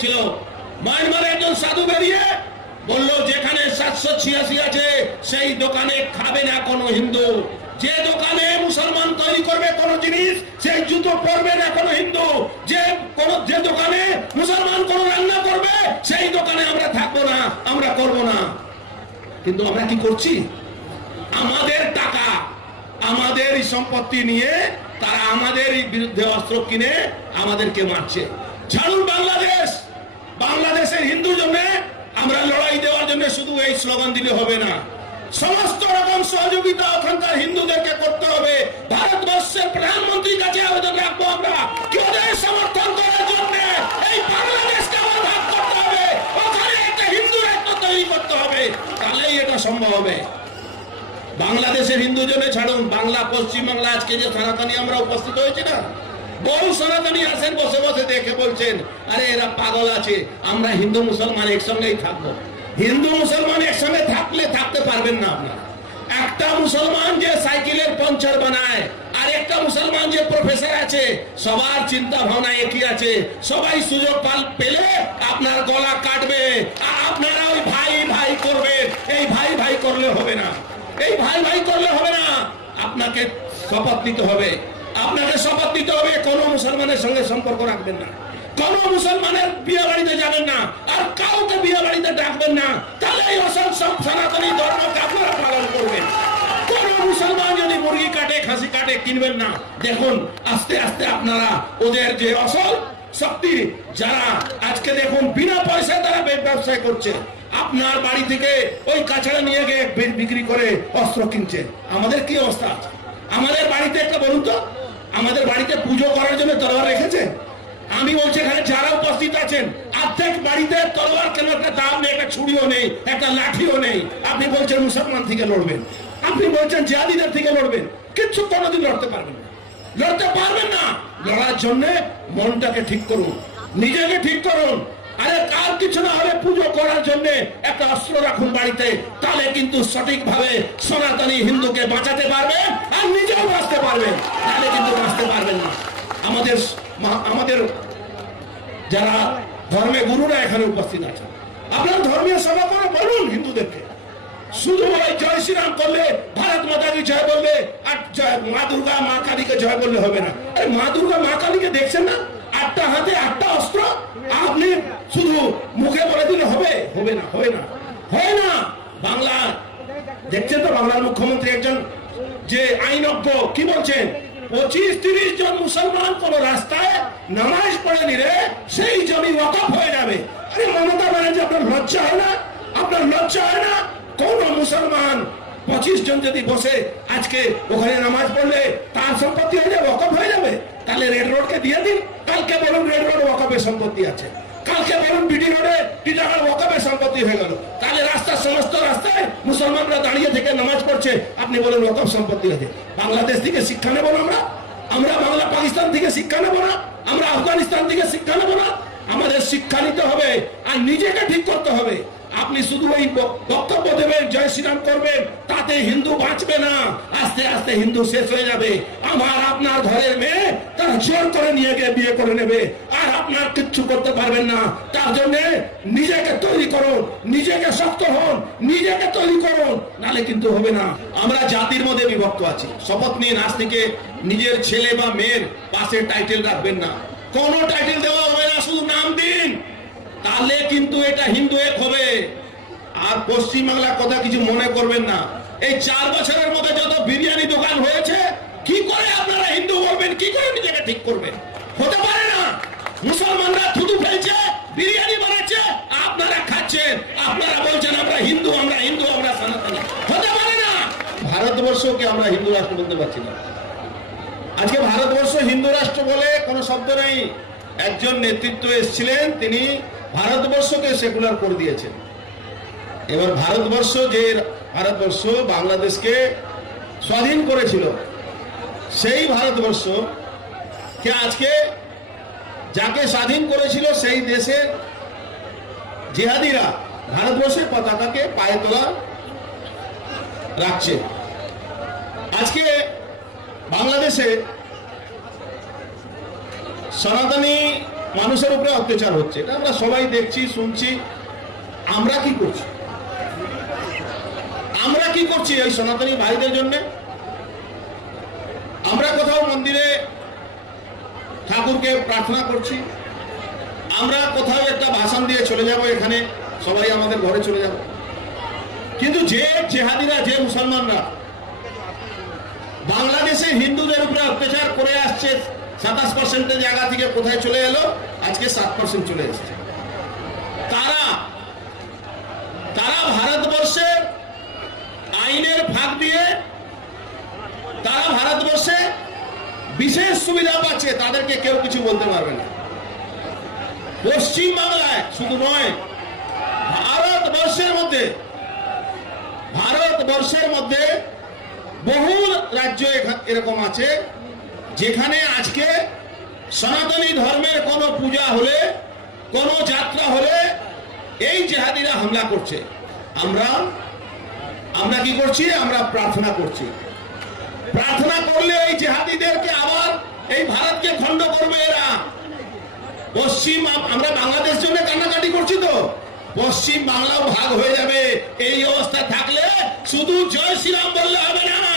হয়েছিল মায়ানমারে একজন সাধু বেরিয়ে বলল, যেখানে সাতশো ছিয়াশি আছে, সেই দোকানে খাবে না কোনো হিন্দু। যে দোকানে মুসলমান তৈরি করবে কোনো জিনিস, সেই জুতো পরবে না কোনো হিন্দু। যে কোন, যে দোকানে মুসলমান কোনো রান্না করবে, সেই দোকানে আমরা থাকব না, আমরা করব না। কিন্তু আমরা কি করছি? আমাদের টাকা, আমাদের সম্পত্তি নিয়ে তারা আমাদের বিরুদ্ধে অস্ত্র কিনে আমাদেরকে মারছে। ছাড়ুন বাংলাদেশ বাংলাদেশের হিন্দু জন্য আমরা লড়াই দেওয়ার জন্য শুধু এই স্লোগান দিলে হবে না। সমস্ত রকম সহযোগিতা ওখানকার হিন্দুদেরকে করতে হবে। ভারতবর্ষের প্রধানমন্ত্রীর কাছে আবেদন রাখব আমরা। কি ওদের সমর্থন করার জন্য এই বাংলাদেশকে আমার করতে হবে। ওখানে একটা হিন্দু রাষ্ট্র তৈরি করতে হবে। তাহলেই এটা সম্ভব হবে। বাংলাদেশের হিন্দু জনে ছাড়ুন। বাংলা পশ্চিম বাংলা আজকে যে সনাতনী আমরা উপস্থিত হয়েছি না? বহু সনাতনী আছেন, বসে বসে দেখে বলছেন, আরে এরা পাগল আছে, আমরা হিন্দু মুসলমান একসঙ্গেই থাকব। হিন্দু মুসলমান একসঙ্গে থাকলে থাকতে পারবেন না আপনারা। একটা মুসলমান যে সাইকেলের পাঞ্চার বানায় আর একটা মুসলমান যে প্রফেসর আছে, সবার চিন্তা ভাবনা একই আছে। সবাই সুযোগ পাল, পেলে আপনার গলা কাটবে, আর আপনারা ওই ভাই ভাই করবে এই ভাই ভাই করলে হবে না। এই ভাই ভাই করলে হবে না। আপনাকে শপথ নিতে হবে। আপনাকে শপথ নিতে হবে, কোনো মুসলমানের সঙ্গে সম্পর্ক রাখবেন না। কোন মুসলমানের বিয়ে বাড়িতে যাবেন না, আর কাউকে বিয়ে বাড়িতে ডাকবেন না। তাহলে এই অসল সব সনাতনী ধর্মকে আপনারা পালন করবেন মুসলমান যদি মুরগি কাটে, খাসি কাটে, কিনবেন না। দেখুন, আস্তে আস্তে আপনারা ওদের যে অসল শক্তি, যারা আজকে দেখুন বিনা পয়সায় তারা ব্যবসায় করছে, আপনার বাড়ি থেকে ওই কাছাড়া নিয়ে গিয়ে বিক্রি করে অস্ত্র কিনছে। আমাদের কি অবস্থা? আমাদের বাড়িতে একটা বলুন তো আমাদের বাড়িতে পুজো করার জন্য তলোয়ার রেখেছে? আমি বলছি, এখানে যারা উপস্থিত আছেন অর্ধেক বাড়িতে তলোয়ার কেন একটা দাম নেই, একটা ছুরিও নেই, একটা লাঠিও নেই? আপনি বলছেন মুসলমান থেকে লড়বেন। আপনি বলছেন জিহাদিদের থেকে লড়বেন। কিচ্ছু কোনোদিন লড়তে পারবেন লড়তে পারবেন না। লড়ার জন্য মনটাকে ঠিক করুন, নিজেকে ঠিক করুন। আরে কার কিছু না হলে পুজো করার জন্য একটা অস্ত্র রাখুন বাড়িতে। তাহলে কিন্তু সঠিকভাবে সনাতনী হিন্দুকে বাঁচাতে পারবেন আর নিজেও বাঁচতে পারবেন তাহলে কিন্তু বাঁচতে পারবেন না আমাদের মা- আমাদের যারা ধর্মে গুরুরা এখানে উপস্থিত আছেন। আপনার ধর্মীয় সভা করে, বলুন হিন্দুদেরকে। শুধু ওই জয় শ্রীরাম করলে, ভারত মাতা কি জয় বললে, আর মা দুর্গা, মা কালীকে জয় বললে হবে না। আরে মা দুর্গা, মা কালীকে দেখছেন না? আটটা হাতে আটটা অস্ত্র, আপনি শুধু মুখে বলে দিলে হবে? হবে না হবে না। হয় না। বাংলা, দেখছেন তো বাংলার মুখ্যমন্ত্রী একজন যে আইনজ্ঞ, কি বলছেন? পঁচিশ তিরিশ জন মুসলমান কোন রাস্তায় নামাজ পড়ে নিলে সেই জমি ওয়াকফ হয়ে যাবে। আরে মমতা ব্যানার্জি, আপনার লজ্জা হয় না? আপনার লজ্জা হয় না? কোন মুসলমান পঁচিশ জন যদি বসে আজকে ওখানে নামাজ পড়লে তার সম্পত্তি হয়ে যাবে, ওয়াকফ হয়ে যাবে? তাহলে রেড রোডকে দিয়ে দিন। কালকে বলুন রেড রোড ওয়াকফের সম্পত্তি আছে। কালকে বলুন বিডি রোডে টিটাগড় ওয়াকফের সম্পত্তি হয়ে গেল। তাহলে রাস্তার সমস্ত রাস্তায় মুসলমানরা দাঁড়িয়ে থেকে নামাজ পড়ছে। আপনি বলেন ওয়াকাব সম্পত্তি আছে। বাংলাদেশ থেকে শিক্ষা নেব না আমরা? আমরা বাংলা, পাকিস্তান থেকে শিক্ষা নেব না? আমরা আফগানিস্তান থেকে শিক্ষা নেব না? আমাদের শিক্ষা নিতে হবে আর নিজেকে ঠিক করতে হবে। আপনি শুধু ওই বক্তব্য দেবেন, জয় শ্রীরাম করবেন, তাতে হিন্দু বাঁচবে না। আস্তে আস্তে হিন্দু শেষ হয়ে যাবে। আমার আপনার ঘরের মেয়ে তার জোর করে নিয়ে গিয়ে বিয়ে করে নেবে। আর আপনার কিচ্ছু করতে পারবেন না। তার জন্য নিজেকে তৈরি করুন, নিজেকে শক্ত হন, নিজেকে তৈরি করুন। নালে কিন্তু হবে না। আমরা জাতির মধ্যে বিভক্ত আছি। শপথ নিয়ে আজ থেকে নিজের ছেলে বা মেয়ের পাশে টাইটেল রাখবেন না। কোনো টাইটেল দেওয়া হবে না, শুধু নাম দিন। তাহলে কিন্তু এটা হিন্দু এক হবে। আর পশ্চিম বাংলার কথা কিছু মনে করবেন না। এই চার বছরের মধ্যে যত বিরিয়ানি দোকান হয়েছে, কি করে আপনারা হিন্দু বলবেন? কি করে নিজেকে ঠিক করবেন? হতে পারে না। মুসলমানরা থুতু ফেলছে, বিরিয়ানি বানাচ্ছে, আপনারা খাচ্ছেন। আপনারা বলছেন, আমরা হিন্দু আমরা হিন্দু, আমরা সনাতনী। হতে পারে না। ভারতবর্ষকে আমরা হিন্দু রাষ্ট্র বলতে পারছি না। আজকে ভারতবর্ষ হিন্দু রাষ্ট্র বলে কোনো শব্দ নেই। একজন নেতৃত্ব এসেছিলেন, তিনি ভারতবর্ষকে সেকুলার করে দিয়েছেন এবার ভারতবর্ষ যে ভারতবর্ষ বাংলাদেশকে স্বাধীন করেছিল, সেই ভারতবর্ষ কে আজকে যাকে স্বাধীন করেছিল সেই দেশের জেহাদিরা ভারতবর্ষের পতাকাকে পায়ে তোলা রাখছে। আজকে বাংলাদেশে সনাতনী মানুষের উপরে অত্যাচার হচ্ছে। এটা আমরা সবাই দেখছি, শুনছি। আমরা কি করছি? আমরা কি করছি এই সনাতনী ভাইদের জন্য? আমরা কোথাও মন্দিরে ঠাকুরকে প্রার্থনা করছি। আমরা কোথাও একটা ভাষণ দিয়ে চলে যাব এখানে, সবাই আমাদের ঘরে চলে যাব। কিন্তু যে জেহাদিরা, যে মুসলমানরা বাংলাদেশে হিন্দুদের উপরে অত্যাচার করে আসছে, সাতাশ পার্সেন্টের জায়গা থেকে কোথায় চলে এলো? আজকে সাত পার্সেন্ট চলে এসছে। তারা তারা ভারতবর্ষের আইনের ফাঁক দিয়ে, তারা ভারতবর্ষে বিশেষ সুবিধা পাচ্ছে, তাদেরকে কেউ কিছু বলতে পারবে না। পশ্চিম বাংলায় শুধু নয়, ভারতবর্ষের মধ্যে ভারতবর্ষের মধ্যে বহু রাজ্য এরকম আছে, যেখানে আজকে সনাতনী ধর্মের কোনো পূজা হলে, কোনো যাত্রা হলে এই জেহাদিরা হামলা করছে। আমরা আমরা কি করছি? আমরা প্রার্থনা করছি। প্রার্থনা করলে এই জেহাদিদেরকে আবার এই ভারতকে খণ্ড করবে এরা। পশ্চিম আমরা বাংলাদেশ জন্য কান্নাকাটি করছি তো। পশ্চিম বাংলাও ভাগ হয়ে যাবে। এই অবস্থা থাকলে শুধু জয় শ্রীরাম বললে হবে না।